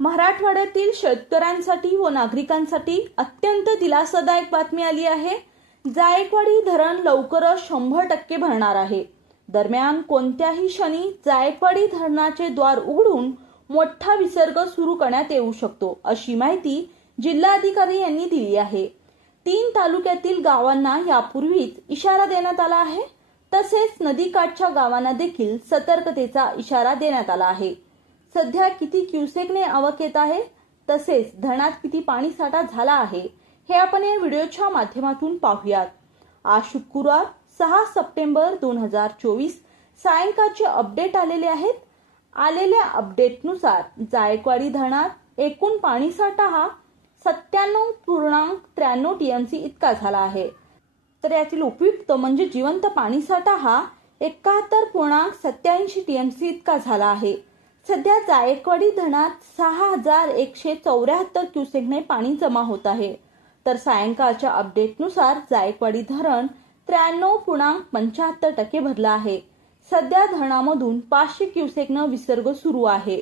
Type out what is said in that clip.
मराठवाड्यातील शेतकऱ्यांसाठी व नागरिकांसाठी अत्यंत दिलासादायक बातमी आली आहे। जायकवाडी धरण लवकरच 100% भरणार आहे। दरम्यान कोणत्याही क्षणी जायकवाडी धरणाचे द्वार उघडून मोठा विसर्ग सुरू करण्यात येऊ शकतो, अशी माहिती जिल्हाधिकारी यांनी दिली आहे। 3 तालुक्यातील गावांना यापूर्वीच इशारा देण्यात आला आहे। तसेच नदीकाठच्या गावांना देखील सतर्कतेचा इशारा देण्यात आला आहे। सध्या किती क्युसेकने आवक येत आहे, तसेच धरणात किती पाणी साठा झाला आहे, हे आपण या व्हिडिओच्या माध्यमातून पाहूयात। आज शुक्रवार 6 सप्टेंबर 2024 सायंकाळचे अपडेट आलेले आहेत। आलेल्या अपडेटनुसार जायकवाडी धरणात एकूण पाणीसाठा हा 97.93 टीएमसी इतका झाला आहे। तर यातील उपयुक्त म्हणजे जिवंत पाणीसाठा हा 71.87 टीएमसी इतका झाला आहे। सध्या जायकवाडी धरणात 6174 क्युसेकने पाणी जमा होत आहे। तर सायंकाळच्या अपडेटनुसार जायकवाडी धरण 93.75% भरला आहे। सध्या धरणामधून 500 क्युसेकने विसर्ग सुरू आहे।